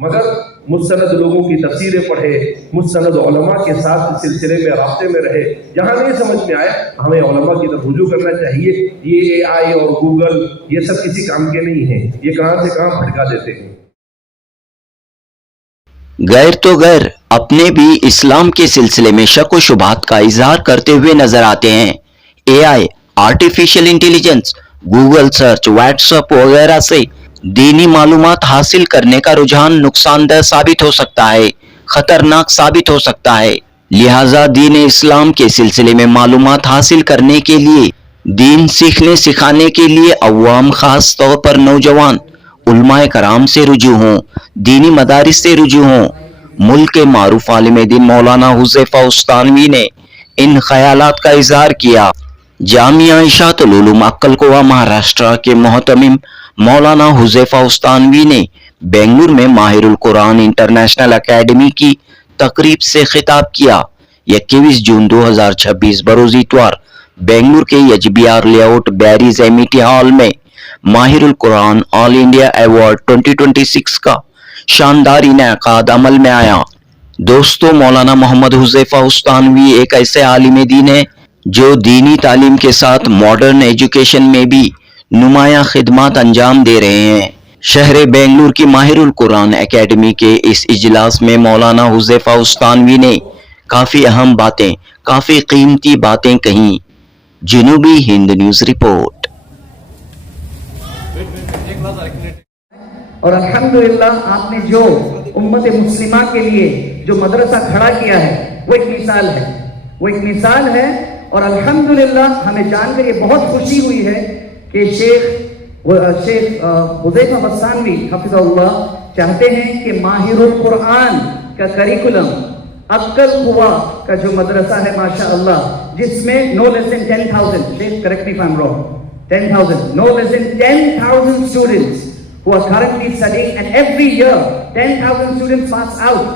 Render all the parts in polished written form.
مگر مستند لوگوں کی تفسیریں پڑھے، مستند علماء کے ساتھ اس سلسلے میں رابطے میں رہے. جہاں نہیں سمجھ میں آئے ہمیں علماء کی طرف رجوع کرنا چاہیے. یہ اے آئی اور گوگل یہ سب کسی کام کے نہیں ہیں، یہ کہاں سے کہاں بھٹکا دیتے ہیں. غیر تو غیر اپنے بھی اسلام کے سلسلے میں شک و شبہات کا اظہار کرتے ہوئے نظر آتے ہیں. AI, artificial intelligence, Google search, WhatsApp وغیرہ سے دینی معلومات حاصل کرنے کا رجحان نقصان دہ ثابت ہو سکتا ہے، خطرناک ثابت ہو سکتا ہے. لہٰذا دین اسلام کے سلسلے میں معلومات حاصل کرنے کے لیے، دین سیکھنے سکھانے کے لیے عوام، خاص طور پر نوجوان، علماء کرام سے رجوع ہوں، دینی مدارس سے رجوع ہوں. ملک کے معروف عالم دین مولانا حذیفہ استانوی نے ان خیالات کا اظہار کیا. جامعہ اشاعت العلوم اکلکووا مہاراشٹرا کے محتمم مولانا حذیفہ استانوی نے بنگلور میں ماہر القرآن انٹرنیشنل اکیڈمی کی تقریب سے خطاب کیا. 21 جون 2026 بروز اتوار بنگلور کے ایچ.بی.آر lay out berries imitate hall میں ماہر القرآن آل انڈیا ایوارڈ 2026 کا شاندار انعقاد عمل میں آیا. دوستو، مولانا محمد حذیفہ استانوی ایک ایسے عالم دین ہیں جو دینی تعلیم کے ساتھ ماڈرن ایجوکیشن میں بھی نمایاں خدمات انجام دے رہے ہیں. شہر بنگلور کی ماہر القرآن اکیڈمی کے اس اجلاس میں مولانا حذیفہ استانوی نے کافی اہم باتیں، کافی قیمتی باتیں کہیں. جنوبی ہند نیوز رپورٹ. اور الحمدللہ آپ نے جو امت مسلمہ کے لیے جو مدرسہ کھڑا کیا ہے وہ ایک مثال ہے، وہ ایک مثال ہے. اور الحمدللہ ہمیں جان کر یہ بہت خوشی ہوئی ہے کہ شیخ حذیفہ استانوی حفظہ اللہ چاہتے ہیں کہ ماہر القرآن کا کریکولم اکلکووا کا جو مدرسہ ہے ماشاءاللہ، جس میں no less than 10,000 Sheikh correct me if I'm wrong 10,000 no less than 10,000 students who are currently studying, and every year 10,000 students pass out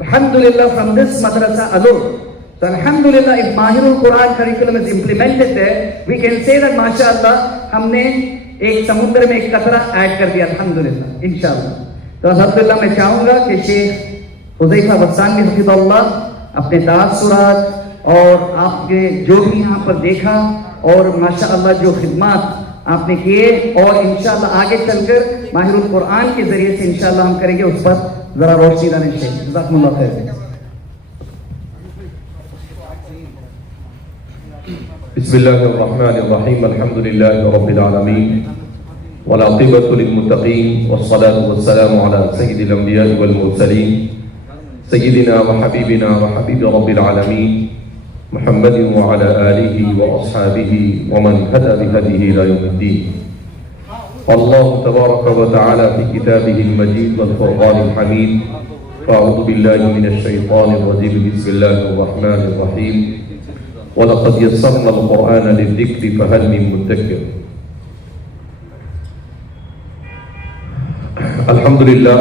alhamdulillah from this madrasa alone. So alhamdulillah, if Mahir al-Quran curriculum is implemented there, we can say that mashallah ہم نے ایک سمندر میں ایک قطرہ add کر دیا الحمدللہ انشاءاللہ. تو الحمدللہ میں چاہوں گا کہ شیخ حذیفہ استانوی حفظہ اللہ اپنے تاثرات اور آپ کے جو بھی یہاں پر دیکھا اور ماشاءاللہ جو خدمات آپ نے کیے، اور انشاءاللہ آگے چل کر ماہر القرآن کے ذریعے سے انشاءاللہ ہم کریں گے، اس پر ذرا روشنی ڈالیں. شیخ جزاکم اللہ خیر. بسم اللہ الرحمن الرحیم. الحمد للہ رب العالمین والعاقبۃ للمتقین والصلاة والسلام علی سید الانبیاء والمرسلین سیدنا وحبیبنا وحبیب رب العالمین محمد وعلى آلہ واصحابہ ومن هدى بهدیہ الى یوم الدین. اللہ تبارک وتعالی فی کتابہ المجید والفرقان الحمید. فاعوذ باللہ من الشیطان الرجیم. بسم اللہ الرحمن الرحیم. وَلَقَدْ يَسَّرْنَا الْقُرْآنَ لِلذِّكْرِ فَهَلْ مِن مُدَّكِرٍ. الحمدللہ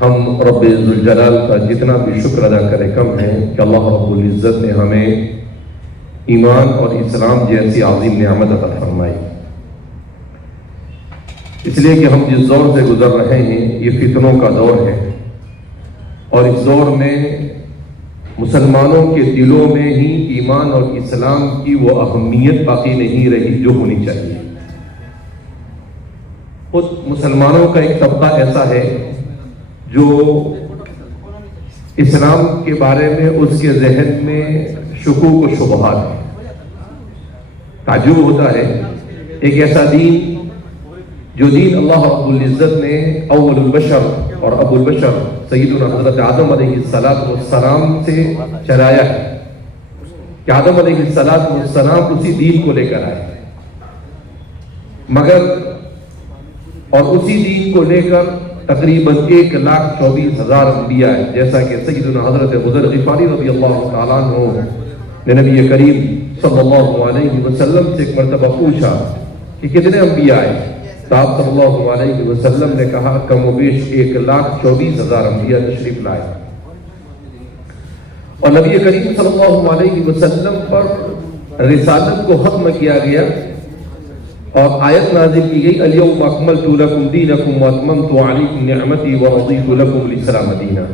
ہم رب ذوالجلال کا جتنا بھی شکر ادا کرے کم ہے کہ اللہ رب العزت نے ہمیں ایمان اور اسلام جیسی عظیم نعمت عطا فرمائی. اس لیے کہ ہم جس دور سے گزر رہے ہیں یہ فتنوں کا دور ہے، اور اس دور میں مسلمانوں کے دلوں میں ہی ایمان اور اسلام کی وہ اہمیت باقی نہیں رہی جو ہونی چاہیے. خود مسلمانوں کا ایک طبقہ ایسا ہے جو اسلام کے بارے میں اس کے ذہن میں شکوک و شبہات ہے. تعجب ہوتا ہے ایک ایسا دین جو دین اللہ رب العزت نے اول البشر اور ابو البشر سیدنا حضرت آدم علیہ السلام سے چلایا ہے کہ آدم علیہ السلام اسی دین کو لے کر آئے، مگر اور اسی دین کو لے کر تقریباً 1,24,000 انبیاء ہیں. جیسا کہ سیدنا حضرت ابو ذر غفاری رضی اللہ تعالیٰ عنہ نے نبی کریم صلی اللہ علیہ وسلم سے ایک مرتبہ پوچھا کہ کتنے انبیاء ہیں؟ تو آپ صلی اللہ علیہ وسلم نے کہا کم و بیش 1,24,000 انبیاء تشریف لائے. اور نبی کریم صلی اللہ علیہ وسلم پر رسالت کو ختم کیا گیا اور آیت نازل کی گئی الیوم اکملت لکم دینکم واتممت علیکم نعمتی ورضیت لکم الاسلام دینا.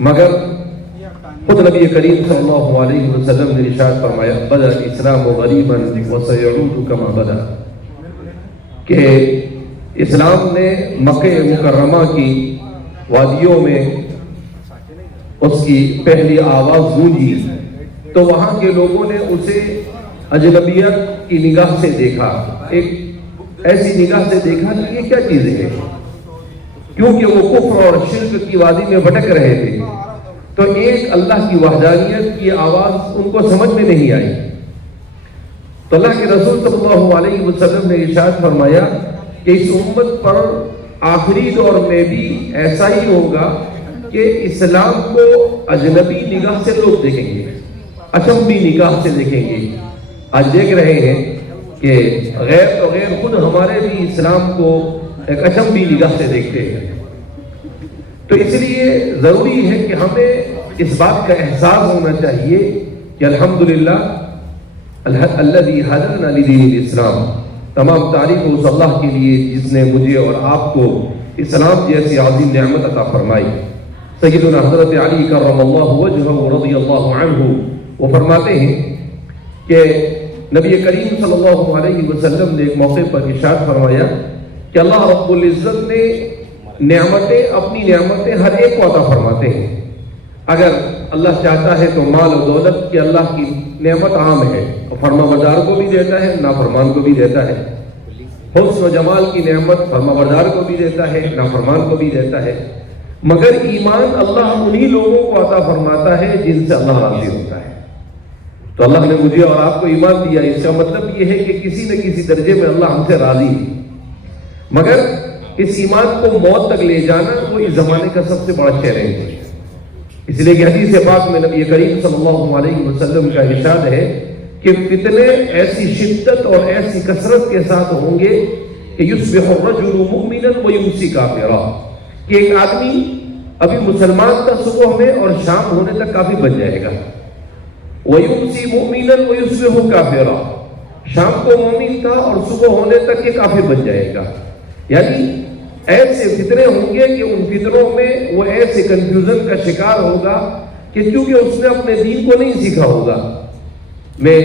مگر خود نبی کریم صلی اللہ علیہ وسلم نے ارشاد فرمایا بدا الاسلام غریبا وسيعود کما بدا، کہ اسلام نے مکہ مکرمہ کی وادیوں میں اس کی پہلی آواز گونجی تو وہاں کے لوگوں نے اسے اجنبیت کی نگاہ سے دیکھا، ایک ایسی نگاہ سے دیکھا کہ یہ کیا چیزیں ہیں، کیونکہ وہ کفر اور شرک کی وادی میں بھٹک رہے تھے. تو ایک اللہ کی وحدانیت کی آواز ان کو سمجھ میں نہیں آئی. تو اللہ کے رسول صلی اللہ علیہ وسلم نے ارشاد فرمایا کہ اس امت پر آخری دور میں بھی ایسا ہی ہوگا کہ اسلام کو اجنبی نگاہ سے لوگ دیکھیں گے، اچنبی نگاہ سے دیکھیں گے. آج دیکھ رہے ہیں کہ غیر تو غیر خود ہمارے بھی اسلام کو ایک اچنبی نگاہ سے دیکھتے ہیں. تو اس لیے ضروری ہے کہ ہمیں اس بات کا احساس ہونا چاہیے کہ الحمدللہ الذی ہدانا لدین الاسلام، تمام تعریف اس اللہ کے لیے جس نے مجھے اور آپ کو اسلام جیسی عظیم نعمت عطا فرمائی. سیدنا حضرت علی کرم اللہ وجہہ رضی اللہ عنہ وہ فرماتے ہیں کہ نبی کریم صلی اللہ علیہ وسلم نے ایک موقع پر ارشاد فرمایا کہ اللہ رب العزت نے نعمتیں، اپنی نعمتیں ہر ایک کو عطا فرماتے ہیں. اگر اللہ چاہتا ہے تو مال و دولت کی اللہ کی نعمت عام ہے، اور فرما بردار کو بھی دیتا ہے، نافرمان کو بھی دیتا ہے. حسن و جمال کی نعمت فرما بردار کو بھی دیتا ہے، نافرمان کو بھی دیتا ہے. مگر ایمان اللہ انہی لوگوں کو عطا فرماتا ہے جن سے اللہ راضی ہوتا ہے. تو اللہ نے مجھے اور آپ کو ایمان دیا، اس کا مطلب یہ ہے کہ کسی نہ کسی درجے میں اللہ ہم سے راضی ہے. مگر اس ایمان کو موت تک لے جانا وہ اس زمانے کا سب سے بڑا چیلنج ہے. اس لیے کہ حدیث پاک میں نبی کریم صلی اللہ علیہ وسلم کا ارشاد ہے کہ فتنے ایسی شدت اور ایسی کثرت کے ساتھ ہوں گے کہ یصبح الرجل مؤمنا ویمسی کافرا، کہ ایک آدمی ابھی مسلمان تھا صبح میں اور شام ہونے تک کافر بن جائے گا. ویمسی مؤمنا ویصبح کافرا، شام کو مومن تھا اور صبح ہونے تک یہ کافر بن جائے گا. یعنی ایسے فتنے ہوں گے کہ ان فتنوں میں وہ ایسے کنفیوژن کا شکار ہوگا کہ کیونکہ اس نے اپنے دین کو نہیں سیکھا ہوگا. میں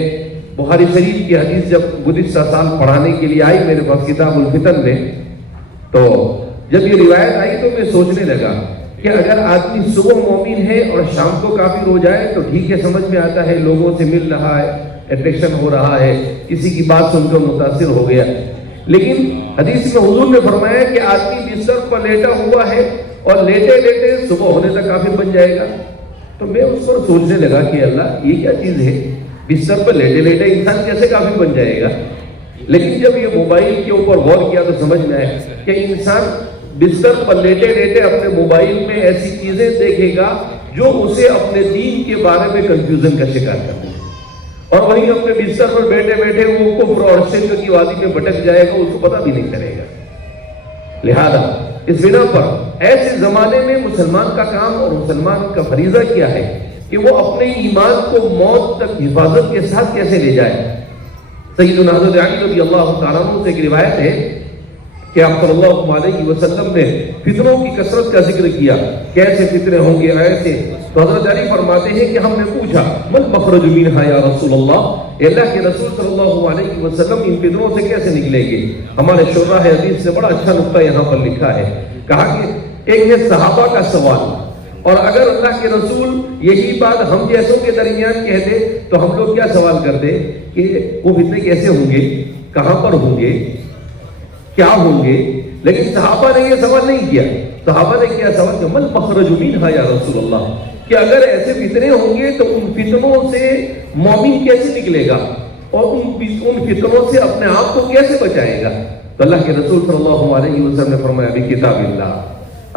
بخاری شریف کی حدیث جب گزشتہ سال پڑھانے کے لیے آئی میرے پاس کتاب الفتن میں، تو جب یہ روایت آئی تو میں سوچنے لگا کہ اگر آدمی صبح مومن ہے اور شام کو کافر ہو جائے تو ٹھیک ہے، سمجھ میں آتا ہے، لوگوں سے مل رہا ہے، اٹریکشن ہو رہا ہے، کسی کی بات سن کر متاثر ہو گیا. لیکن حدیث میں حضور نے فرمایا کہ آدمی بستر پر لیٹا ہوا ہے اور لیٹے لیٹے صبح ہونے تک کافر بن جائے گا. تو میں اس پر سوچنے لگا کہ اللہ یہ کیا چیز ہے، بستر پر لیٹے لیٹے انسان کیسے کافر بن جائے گا. لیکن جب یہ موبائل کے اوپر غور کیا تو سمجھ میں آیا کہ انسان بستر پر لیٹے لیٹے اپنے موبائل میں ایسی چیزیں دیکھے گا جو اسے اپنے دین کے بارے میں کنفیوژن کا شکار کر دے، اور وہیں اپنے بستر پر بیٹھے بیٹھے وہ کفر اور شرک کی وادی میں بھٹک جائے گا، اس کو پتہ بھی نہیں چلے گا. لہذا اس بنا پر ایسے زمانے میں مسلمان کا کام اور مسلمان کا فریضہ کیا ہے کہ وہ اپنے ایمان کو موت تک حفاظت کے ساتھ کیسے لے جائے. سیدنا حضرت علی رضی اللہ تعالیٰ عنہ سے ایک روایت ہے کہ آپ صلی اللہ علیہ وسلم نے فتنوں کی کثرت کا ذکر کیا، کیسے فتنے ہوں گے ایسے. تو حضرت علی فرماتے ہیں کہ ہم نے پوچھا من مخرج منہا یا رسول اللہ کے رسول صلی اللہ علیہ وسلم ان فتنوں سے کیسے نکلیں گے. ہمارے شراح حدیث سے بڑا اچھا نقطہ یہاں پر لکھا ہے، کہا کہ ایک ہے صحابہ کا سوال، اور اگر اللہ کے رسول یہی بات ہم جیسوں کے درمیان کہتے تو ہم لوگ کیا سوال کرتے کہ وہ فتنے کیسے ہوں گے، کہاں پر ہوں گے، کیا ہوں گے. لیکن صحابہ نے یہ سوال نہیں کیا. صحابہ نے کیا سوال کہ من مخرج منہا یا رسول اللہ، کہ اگر ایسے فتنے ہوں گے تو ان فتنوں سے مومن کیسے نکلے گا اور ان فتنوں سے اپنے آپ کو کیسے بچائے گا. تو اللہ کے رسول صلی اللہ علیہ وسلم نے فرمایا بکتاب اللہ،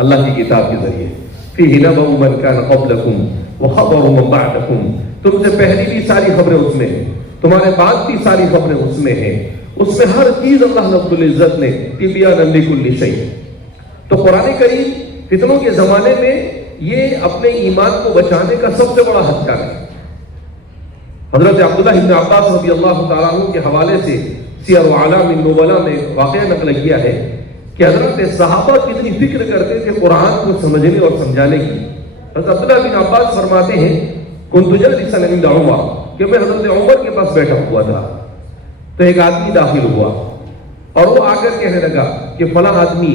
اللہ کی کتاب کے ذریعے، فیہ نبأ من کان قبلکم وخبر من بعدکم، تم سے پہلی بھی ساری خبریں اس میں ہیں، تمہارے بعد بھی ساری خبریں اس میں ہیں. اس میں ہر چیز اللہ رب العزت نے تبیانا لکل شیء. تو قرآن کریم فتنوں کے زمانے میں یہ اپنے ایمان کو بچانے کا سب سے بڑا ہتھیار ہے. حضرت عبداللہ بن عباس رضی اللہ تعالیٰ عنہ کے حوالے سے سیر اعلام النبلاء میں واقعہ نقل کیا ہے کہ حضرت صحابہ کتنی فکر کرتے تھے قرآن کو سمجھنے اور سمجھانے کی. حضرت عبداللہ بن عباس فرماتے ہیں كنت جالسا عند عمر کہ میں حضرت عمر کے پاس بیٹھا ہوا تھا تو ایک آدمی داخل ہوا اور وہ آ کر کہنے لگا کہ فلاں آدمی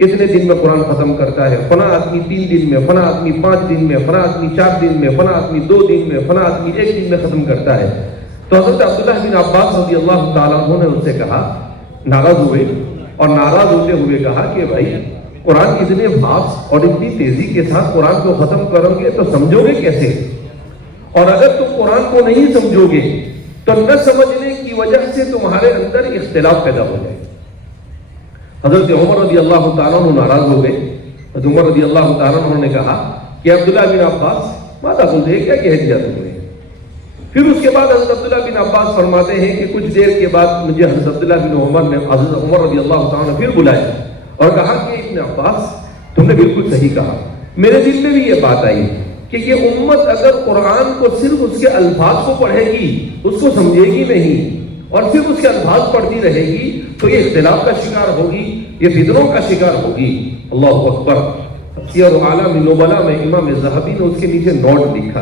اتنے دن میں قرآن ختم کرتا ہے، فلاں آدمی 3 دن میں، فلاں آدمی 5 دن میں، فلاں آدمی 4 دن میں، فلاں آدمی 2 دن میں، فلاں آدمی 1 دن میں ختم کرتا ہے. تو حضرت عبداللہ بن عباس رضی اللہ تعالیٰ عنہ نے اس سے کہا، ناراض ہوئے اور ناراض ہوتے ہوئے کہا کہ بھائی قرآن اتنے فاسٹ اور اتنی تیزی کے ساتھ قرآن کو ختم کرو گے تو سمجھو گے کیسے؟ اور اگر تم قرآن کو نہیں سمجھو گے تو نہ سمجھنے کی وجہ سے تمہارے اندر اختلاف پیدا ہو جائے. حضرت عمر رضی اللہ تعالیٰ عنہ ناراض ہو گئے. حضرت عمر رضی اللہ تعالیٰ عنہ نے کہا کہ عبداللہ بن عباس ماذا قلت، کیا کہہ دیا تم نے؟ پھر اس کے بعد حضرت عبداللہ بن عباس فرماتے ہیں کہ کچھ دیر کے بعد مجھے حضرت عبداللہ بن عمر نے حضرت عمر رضی اللہ تعالیٰ نے پھر بلایا اور کہا کہ ابن عباس تم نے بالکل صحیح کہا. میرے دل میں بھی یہ بات آئی کہ یہ امت اگر قرآن کو صرف اس کے الفاظ کو پڑھے گی، اس کو سمجھے گی نہیں اور صرف اس کے الفاظ پڑھتی رہے گی تو یہ اختلاف کا شکار ہوگی، یہ فتنوں کا شکار ہوگی. اللہ اکبر. سیر اعلام النبلاء میں امام ذہبی نے اس کے نیچے نوٹ لکھا.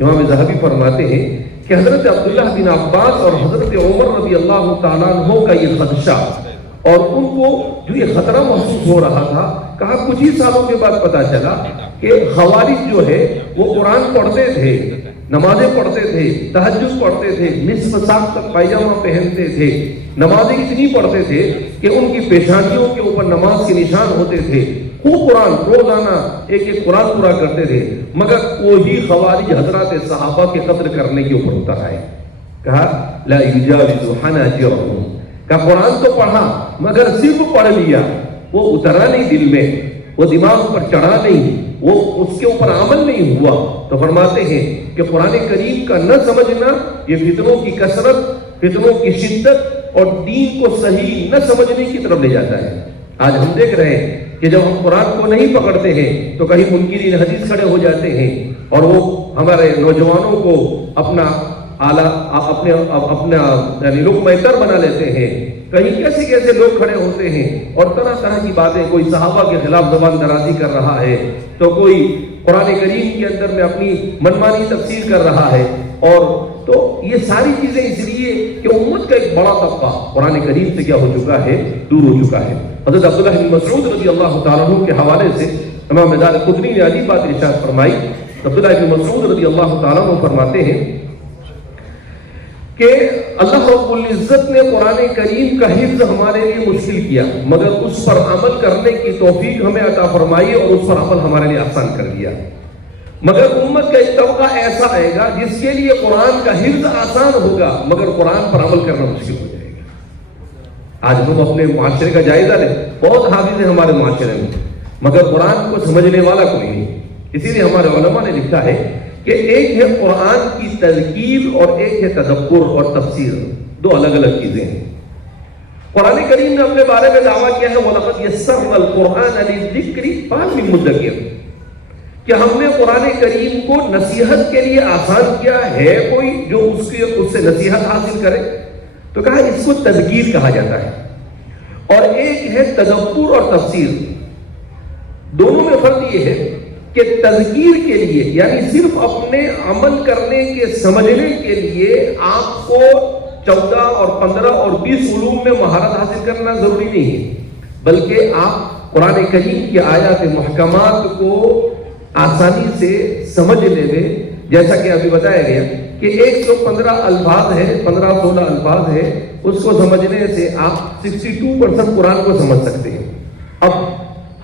امام ذہبی فرماتے ہیں کہ حضرت عبداللہ بن عباس اور حضرت عمر رضی اللہ تعالیٰ عنہ کا یہ خدشہ اور ان کو جو یہ خطرہ محسوس ہو رہا تھا، کہا کچھ ہی سالوں کے بعد پتا چلا کہ خوارج جو ہے وہ قرآن پڑھتے تھے، نمازیں پڑھتے تھے، تہجد پڑھتے تھے، نصف ساق تک پائجامہ پہنتے تھے، نمازیں اتنی پڑھتے تھے کہ ان کی پیشانیوں کے اوپر نماز کے نشان ہوتے تھے. خوب قرآن روزانہ ایک قرآن پورا کرتے تھے، مگر وہی خوارج حضرات صحابہ کے قتل کرنے کے اوپر اتر آئے. کہا لا یجاوز حناجرہم، کہ قرآن تو پڑھا مگر صرف پڑھ لیا، وہ اترا نہیں دل میں، وہ دماغ پر چڑھا نہیں، وہ اس کے اوپر عمل نہیں ہوا. تو فرماتے ہیں کہ قرآن کریم کا نہ سمجھنا یہ فتنوں کی کثرت، فتنوں کی شدت اور دین کو صحیح نہ سمجھنے کی طرف لے جاتا ہے. آج ہم دیکھ رہے ہیں کہ جب ہم قرآن کو نہیں پکڑتے ہیں تو کہیں منکرین حدیث کھڑے ہو جاتے ہیں اور وہ ہمارے نوجوانوں کو اپنا یعنی لقمہ تر بنا لیتے ہیں. کہیں کیسے کیسے لوگ کھڑے ہوتے ہیں اور طرح طرح کی باتیں، کوئی صحابہ کے خلاف زبان درازی کر رہا ہے تو کوئی قرآن کریم کے اندر میں اپنی منمانی تفسیر کر رہا ہے. اور تو یہ ساری چیزیں اس لیے کہ امت کا ایک بڑا طبقہ قرآن کریم سے کیا ہو چکا ہے، دور ہو چکا ہے. حضرت عبداللہ بن مسعود رضی اللہ تعالیٰ عنہ کے حوالے سے امام دارقطنی نے عجیب بات ارشاد فرمائی. عبداللہ بن مسعود رضی اللہ تعالیٰ عنہ فرماتے ہیں کہ اللہ رب العزت نے قرآن کریم کا حفظ ہمارے لیے مشکل کیا مگر اس پر عمل کرنے کی توفیق ہمیں عطا فرمائی اور اس پر عمل ہمارے لیے آسان کر دیا. مگر امت کا ایک طبقہ ایسا آئے گا جس کے لیے قرآن کا حفظ آسان ہوگا مگر قرآن پر عمل کرنا مشکل ہو جائے گا. آج ہم اپنے معاشرے کا جائزہ لیں، بہت حافظ ہیں ہمارے معاشرے میں مگر قرآن کو سمجھنے والا کوئی نہیں. اسی لیے ہمارے علماء نے لکھا ہے کہ ایک ہے قرآن کی تذکیر اور ایک ہے تدبر اور تفسیر، دو الگ الگ چیزیں ہیں. قرآن کریم نے اپنے بارے میں دعویٰ کیا ہے وَلَقَدْ يَسَّرْنَا الْقُرْآنَ لِلذِّكْرِ فَهَلْ مِن مُدَّكِرٍ، کہ ہم نے قرآن کریم کو نصیحت کے لیے آسان کیا ہے کوئی جو اس سے نصیحت حاصل کرے. تو کہا اس کو تذکیر کہا جاتا ہے اور ایک ہے تدبر اور تفسیر. دونوں میں فرق یہ ہے کہ تذکیر کے لیے یعنی صرف اپنے عمل کرنے کے سمجھنے کے لیے آپ کو 14 اور 15 اور 20 علوم میں مہارت حاصل کرنا ضروری نہیں ہے، بلکہ آپ قرآن کریم کی آیات محکمات کو آسانی سے سمجھنے میں، جیسا کہ ابھی بتایا گیا کہ 115 الفاظ ہے، 15-16 الفاظ ہے، اس کو سمجھنے سے آپ 62% قرآن کو سمجھ سکتے ہیں. اب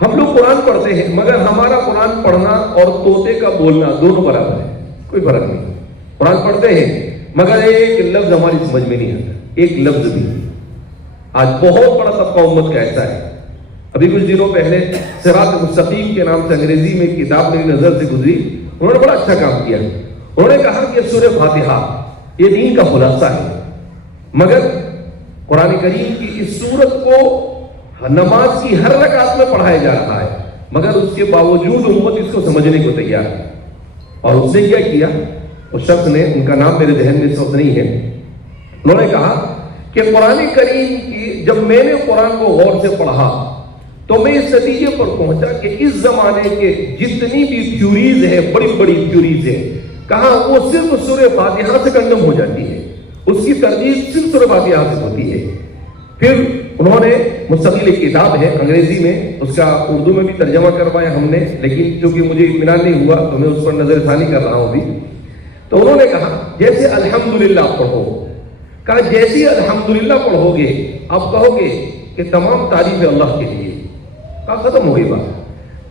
ہم لوگ قرآن پڑھتے ہیں مگر ہمارا قرآن پڑھنا اور طوطے کا بولنا دونوں برابر ہے، کوئی فرق نہیں. قرآن پڑھتے ہیں مگر ایک لفظ ہماری سمجھ میں نہیں آتا، ایک لفظ بھی. آج بہت بڑا طبقہ امت کا ایسا ہے. ابھی کچھ دنوں پہلے صراط مستقیم کے نام سے انگریزی میں کتاب میری نظر سے گزری، انہوں نے بڑا اچھا کام کیا. انہوں نے کہا کہ سورہ فاتحہ یہ دین کا خلاصہ ہے مگر قرآن کریم کی اس سورت کو نماز کی ہر رکعت میں پڑھایا جا رہا ہے مگر اس کے باوجود امت اس کو سمجھنے کو تیار ہے. اور اس نے کیا اس شخص نے، ان کا نام میرے ذہن میں اس وقت نہیں ہے، انہوں نے کہا کہ قرآن کریم کی جب میں نے قرآن کو غور سے پڑھا تو میں اس نتیجے پر پہنچا کہ اس زمانے کے جتنی بھی تھیوریز ہیں، بڑی بڑی تھیوریز ہیں، کہاں وہ صرف سورہ فاتحہ سے کنڈم ہو جاتی ہے، اس کی تردید صرف سورہ فاتحہ سے ہوتی ہے۔ پھر انہوں نے مستقل ایک کتاب ہے انگریزی میں، اس کا اردو میں بھی ترجمہ کروایا ہم نے، لیکن چونکہ مجھے اطمینان نہیں ہوا تو میں اس پر نظر ثانی کر رہا ہوں ابھی۔ تو انہوں نے کہا جیسے الحمدللہ پڑھو، کہا جیسی الحمدللہ پڑھو گے آپ کہو گے کہ تمام تعریف اللہ کے لیے، کہا ختم ہو گئی بات۔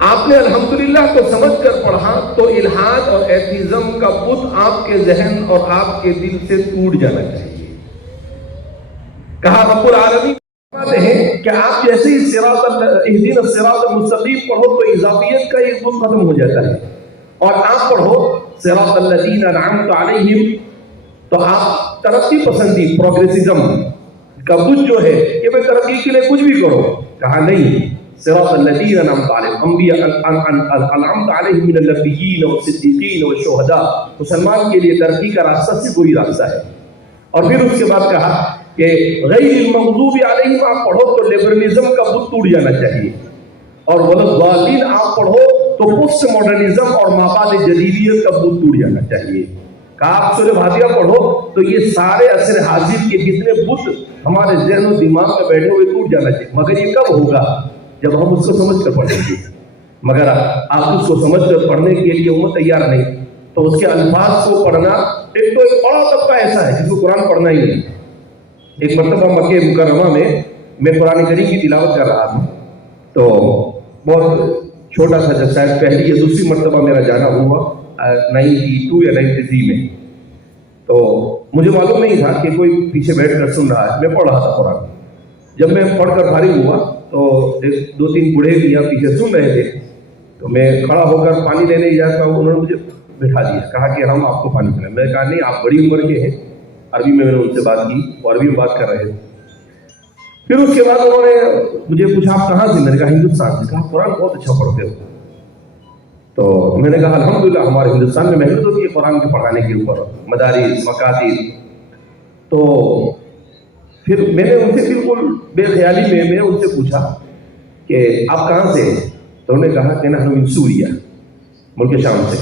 آپ نے الحمدللہ کو سمجھ کر پڑھا تو الحاد اور ایتھیزم کا بت آپ کے ذہن اور آپ کے دل سے ٹوٹ جانا چاہیے۔ کہا رب العالمین فرماتے ہیں کہ آپ جیسے ہی اہدنا الصراط المستقیم پڑھو تو اضافیت کا ایک بت ختم ہو جاتا ہے، اور آپ پڑھو صراط الذین انعمت علیہم تو آپ ترقی پسندی پروگریسزم کا بت جو ہے کہ میں ترقی کے لیے کچھ بھی کرو، کہا نہیں، صراط الذین انعمت علیہم، انبیاء انعمت علیہم من النبیین والصدیقین والشہداء۔ مسلمان کے لیے ترقی کا راستہ سے کوئی راستہ ہے۔ اور پھر اس کے بعد کہا کہ غیر المغضوب علیہم آپ پڑھو تو لبرلزم کا بت ٹوٹ جانا چاہیے، اور والضالین آپ پڑھو تو پوسٹ ماڈرنزم اور مابعد جدیدیت کا بت ٹوٹ جانا چاہیے۔ کہا آپ سورہ فاتحہ پڑھو تو یہ سارے عصر حاضر کے جتنے بت ہمارے ذہن و دماغ میں بیٹھے ہوئے ٹوٹ جانا چاہیے۔ مگر یہ کب ہوگا؟ جب ہم اس کو سمجھ کر پڑھیں گے۔ مگر آپ اس کو سمجھ کر پڑھنے کے لیے امت تیار نہیں، تو اس کے الفاظ کو پڑھنا ایک بڑا طبقہ ایسا ہے جس کو قرآن پڑھنا ہی نہیں۔ ایک مرتبہ مکہ مکرمہ میں قرآن کریم کی تلاوت کر رہا تھا، تو بہت چھوٹا تھا، جب شاید پہلی یا دوسری مرتبہ میرا جانا ہوا 92 یا 93 میں، تو مجھے معلوم نہیں تھا کہ کوئی پیچھے بیٹھ کر سن رہا ہے، میں پڑھ رہا تھا قرآن۔ جب میں پڑھ کر فارغ ہوا تو 2-3 بوڑھے بھی یہاں پیچھے سن رہے تھے، تو میں کھڑا ہو کر پانی لینے جا تھا، انہوں نے مجھے بٹھا دیا، کہا کہ ہم آپ کو پانی پلائیں۔ میں نے کہا نہیں، آپ بڑی عمر کے ہیں۔ عربی میں نے ان سے بات کی، وہ عربی میں بات کر رہے تھے۔ پھر اس کے بعد انہوں نے مجھے پوچھا آپ کہاں سے؟ میں نے کہا ہندوستان سے۔ کہا قرآن بہت اچھا پڑھتے ہو۔ تو میں نے کہا الحمدللہ ہمارے ہندوستان میں محنت ہوتی ہے قرآن کے پڑھانے کے اوپر، مدارس، مکاتب۔ تو پھر میں نے ان سے بالکل بے خیالی میں ان سے پوچھا کہ آپ کہاں سے ہیں؟ تو انہوں نے کہا کہ نحن من سوریا، ملک شام سے۔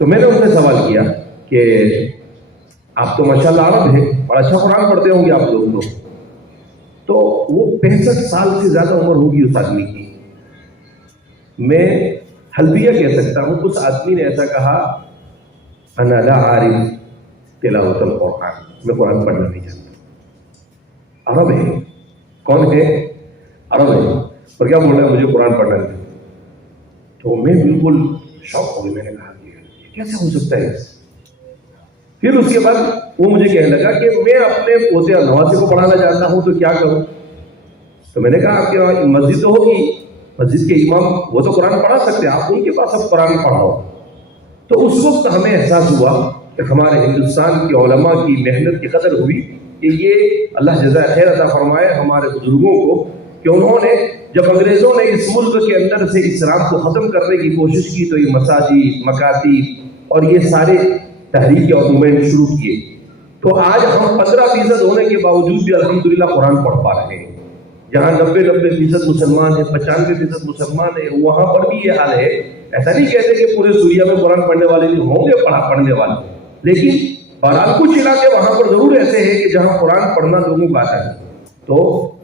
تو میں نے ان سے سوال کیا کہ آپ تو ماشاءاللہ عرب ہیں، بڑا اچھا قرآن پڑھتے ہوں گے آپ لوگ تو وہ 65 سال سے زیادہ عمر ہوگی اس آدمی کی۔ میں حلبیہ کہہ سکتا ہوں، اس آدمی نے ایسا کہا انا لا عارف تلاوت القرآن، میں قرآن پڑھنا نہیں جانتا۔ عرب ہے، کون ہے؟ عرب ہے، اور کیا بول رہا ہے مجھے قرآن پڑھنا نہیں۔ تو میں بالکل شوق ہو گئی، میں نے کہا کہ کیسے ہو سکتا ہے؟ پھر اس کے بعد وہ مجھے کہنے لگا کہ میں اپنے پوتے اور نواسے کو پڑھانا چاہتا ہوں تو کیا کروں؟ تو میں نے کہا آپ کے وہاں مسجد تو ہوگی، مسجد کے امام وہ تو قرآن پڑھا سکتے ہیں، آپ ان کے پاس اب قرآن پڑھاؤ۔ تو اس وقت ہمیں احساس ہوا کہ ہمارے ہندوستان کے علماء کی محنت کی قدر ہوئی کہ یہ اللہ جزائے خیر عطا فرمائے ہمارے بزرگوں کو کہ انہوں نے جب انگریزوں نے اس ملک کے اندر سے اسلام کو ختم کرنے کی کوشش کی تو یہ مساجد، مکاتب اور یہ سارے تحریک اور موومنٹ شروع کیے۔ تو آج ہم 15% ہونے کے باوجود بھی الحمدللہ قرآن پڑھ پا رہے ہیں۔ جہاں 90% مسلمان ہیں، 95% مسلمان ہیں، وہاں پر بھی یہ حال ہے۔ ایسا نہیں کہتے کہ پورے سوریا میں قرآن پڑھنے والے نہیں ہوں گے، پڑھنے والے، لیکن بہرحال کچھ علاقے وہاں پر ضرور ایسے ہیں کہ جہاں قرآن پڑھنا لوگوں کو آتا ہے۔ تو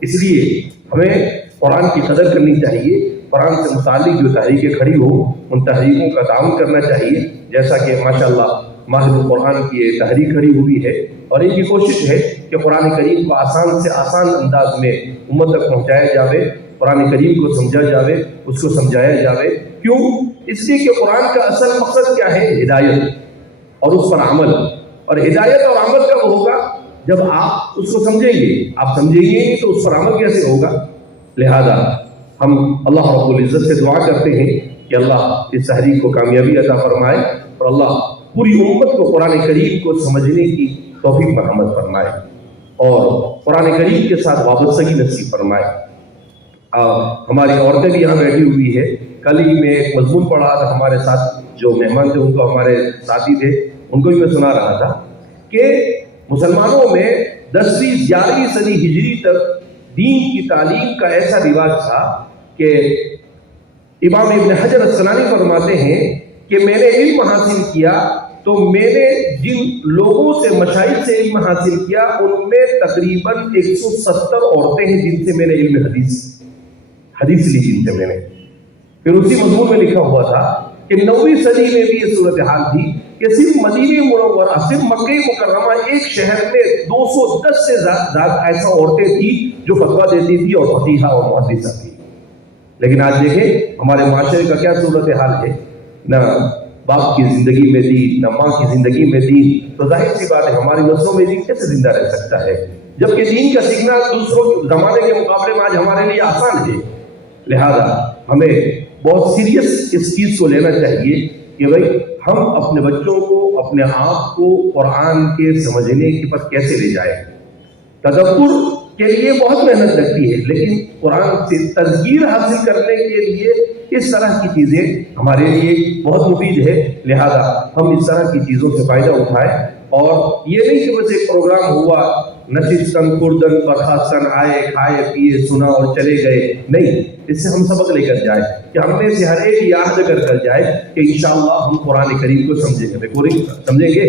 اس لیے ہمیں قرآن کی قدر کرنی چاہیے، قرآن سے متعلق جو تحریکیں کھڑی ہو ان تحریکوں کا تعاون کرنا چاہیے، جیسا کہ ماشاءاللہ ماہر القرآن کی یہ تحریک کھڑی ہوئی ہے، اور ان کی کوشش ہے کہ قرآن کریم کو آسان سے آسان انداز میں امت تک پہنچایا جاوے، قرآن کریم کو سمجھا جاوے، اس کو سمجھایا جاوے۔ کیوں؟ اس لیے کہ قرآن کا اصل مقصد کیا ہے؟ ہدایت اور اس پر عمل۔ اور ہدایت اور عمل کب ہوگا؟ جب آپ اس کو سمجھیں گے، آپ سمجھیں گے تو اس پر عمل کیسے ہوگا؟ لہذا ہم اللہ رب العزت سے دعا کرتے ہیں کہ اللہ اس تحریک کو کامیابی عطا فرمائے، اور اللہ پوری امت کو قرآن کریم کو سمجھنے کی توفیق مرحمت فرمائے اور قرآن کریم کے ساتھ وابستگی نصیب فرمائے۔ ہماری عورتیں بھی یہاں بیٹھی ہوئی ہے۔ کل ہی میں ایک مضمون پڑھا تھا، ہمارے ساتھ جو مہمان تھے ان کو، ہمارے ساتھی تھے، ان کو بھی میں سنا رہا تھا کہ مسلمانوں میں 10ویں 11ویں صدی ہجری تک دین کی تعلیم کا ایسا رواج تھا کہ امام ابن حجر اسقلانی فرماتے ہیں کہ میں نے علم حاصل کیا تو میں نے جن لوگوں سے مشائخ سے علم حاصل کیا ان میں تقریباً 170 عورتیں ہیں جن سے میں نے علم حدیث لی، جن سے میں نے پھر اسی مضمون میں لکھا ہوا تھا کہ 9ویں صدی میں بھی یہ صورتحال تھی کہ صرف مدینہ منورہ، صرف مکہ مکرمہ ایک شہر میں 210 سے زیادہ ایسا عورتیں تھیں جو فتویٰ دیتی تھی اور فقیہہ اور محدثہ تھی. لیکن آج دیکھیں ہمارے معاشرے کا کیا صورتحال ہے، نہ باپ کی زندگی میں دین، نہ ماں کی زندگی میں دین، تو ظاہر سی بات ہے ہماری نسلوں میں دین کیسے زندہ رہ سکتا ہے، جبکہ دین کا سیکھنا دوسروں زمانے کے مقابلے میں آج ہمارے لیے آسان ہے. لہذا ہمیں بہت سیریس اس چیز کو لینا چاہیے کہ بھائی ہم اپنے بچوں کو، اپنے آپ کو قرآن کے سمجھنے کی پر کیسے لے جائیں. تدبر کے لیے بہت محنت لگتی ہے، لیکن قرآن سے تذکیر حاصل کرنے کے لیے اس طرح کی چیزیں ہمارے لیے بہت مفید ہے. لہذا ہم اس طرح کی چیزوں سے فائدہ اٹھائیں، اور یہ نہیں کہ بس ایک پروگرام ہوا، نشستن کردن برخاستن آئے کھائے پیے سنا اور چلے گئے، نہیں، اس سے ہم سبق لے کر جائیں کہ ہم میں سے ہر ایک یاد کر جائے کہ انشاءاللہ ہم قرآن کریم کو سمجھیں گے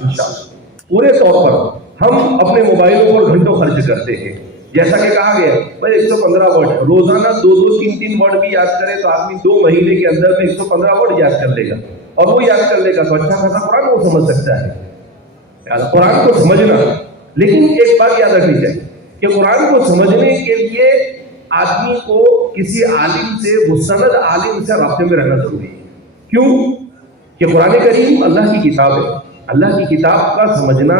انشاءاللہ. پورے طور پر ہم اپنے موبائلوں پر گھنٹوں خرچ کرتے ہیں، جیسا کہ کہا گیا بھائی 115 ورڈ روزانہ 2 3 ورڈ بھی یاد کرے تو آدمی 2 مہینے کے اندر میں 115 ورڈ یاد کر لے گا، اور وہ یاد کر لے گا تو اچھا خاصا قرآن کو سمجھ سکتا ہے. قرآن کو سمجھنا، لیکن ایک بات یاد رکھنی چاہیے کہ قرآن کو سمجھنے کے لیے آدمی کو کسی عالم سے، مستند عالم سے رابطے میں رہنا ضروری ہے. کیوں کہ قرآن کریم اللہ کی کتاب ہے. اللہ کی کتاب کا سمجھنا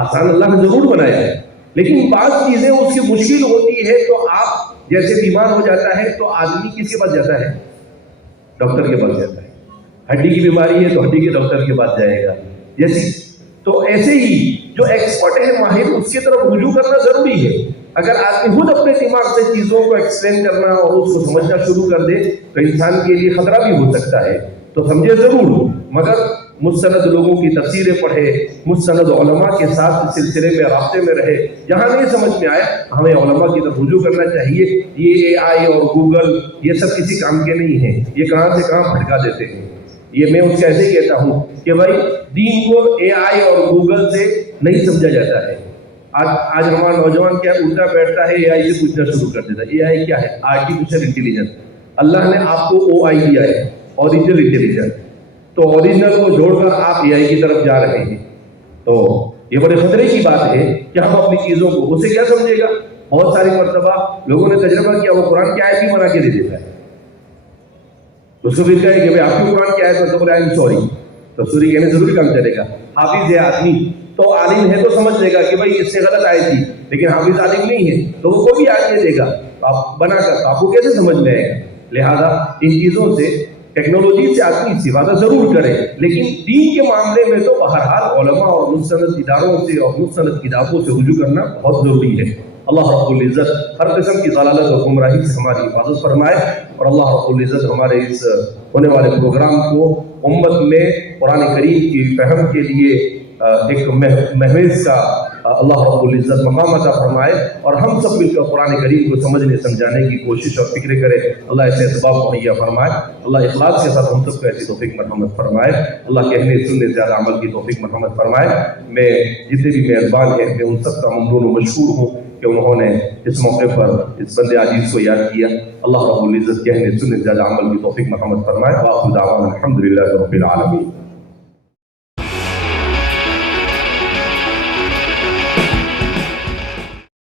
آسان اللہ نے ضرور بنایا ہے، لیکن بعض چیزیں اس کی مشکل ہوتی ہے. تو آپ جیسے بیمار ہو جاتا ہے تو آدمی کس کے پاس جاتا ہے؟ ڈاکٹر کے پاس جاتا ہے. ہڈی کی بیماری ہے تو ہڈی کے ڈاکٹر کے پاس جائے گا. جیسی تو ایسے ہی جو ایکسپرٹ ہے، ماہر، اس کی طرف رجوع کرنا ضروری ہے. اگر آدمی خود اپنے دماغ سے چیزوں کو ایکسپلین کرنا اور اس کو سمجھنا شروع کر دے تو انسان کے لیے خطرہ بھی ہو سکتا ہے. تو سمجھے ضرور، مگر مستند لوگوں کی تفسیریں پڑھے، مستند علماء کے ساتھ اس سلسلے میں رابطے میں رہے. جہاں نہیں سمجھ میں آیا ہمیں علماء کی طرف رجوع کرنا چاہیے. یہ اے آئی اور گوگل یہ سب کسی کام کے نہیں ہیں، یہ کہاں سے کہاں بھٹکا دیتے ہیں. یہ میں اس کا ایسے ہی کہتا ہوں کہ بھائی دین کو اے آئی اور گوگل سے نہیں سمجھا جاتا ہے. آج ہمارا نوجوان کیا الٹا بیٹھتا ہے، اے آئی سے پوچھنا شروع کر دیتا ہے. اے آئی کیا ہے؟ Artificial intelligence. اللہ نے آپ کو او آئی دیا ہے، اوریجنل انٹیلیجنس. تو اوریجنل کو جوڑ کر آپ اے آئی کی طرف جا رہے ہیں. تو یہ بڑے خطرے کی بات ہے کہ ہم اپنی چیزوں کو، اسے کیا سمجھے گا؟ بہت ساری مرتبہ لوگوں نے تجربہ کیا، وہ قرآن کی آیت بھی بنا کے دے دیتا ہے. اس کو بھی کہے کہ بھائی آپ کی قرآن کی آیت میں تو بولے آئی ایم سوری، تو سوری کہنے ضروری کام کرے گا. حافظ ہے آدمی تو عالم ہے تو سمجھ لے گا کہ بھائی اس سے غلط آئی تھی، لیکن حافظ عالم نہیں ہے تو وہ کوئی آیت نہیں دے گا آپ بنا کر، آپ کو کیسے سمجھ میں آئے گا؟ لہذا ان چیزوں سے، ٹیکنالوجی سے آدمی استفادہ ضرور کرے، لیکن دین کے معاملے میں تو بہرحال علماء اور مستند اداروں سے اور مستند کتابوں سے رجوع کرنا بہت ضروری ہے. اللہ رب العزت ہر قسم کی ضلالت اور گمراہی سے ہماری حفاظت فرمائے، اور اللہ رب العزت ہمارے اس ہونے والے پروگرام کو امت میں قرآن کریم کی فہم کے لیے ایک محویز کا اللہ رب العزت مقام عطا فرمائے، اور ہم سب مل کر قرآن کریم کو سمجھنے سمجھانے کی کوشش اور فکر کرے. اللہ ایسے اسباب مہیا فرمائے. اللہ اخلاص کے ساتھ ہم سب کو ایسی توفیق مرحمت فرمائے. اللہ کہنے سننے سے زیادہ عمل کی توفیق مرحمت فرمائے. میں جتنے بھی میزبان ہیں میں ان سب کا ممنون و مشکور ہوں کہ انہوں نے اس موقع پر اس بندے عزیز کو یاد کیا. اللہ رب العزت کہنے سننے سے زیادہ عمل کی توفیق مرحمت فرمائے. وآخر دعوانا الحمدللہ رب العالمین.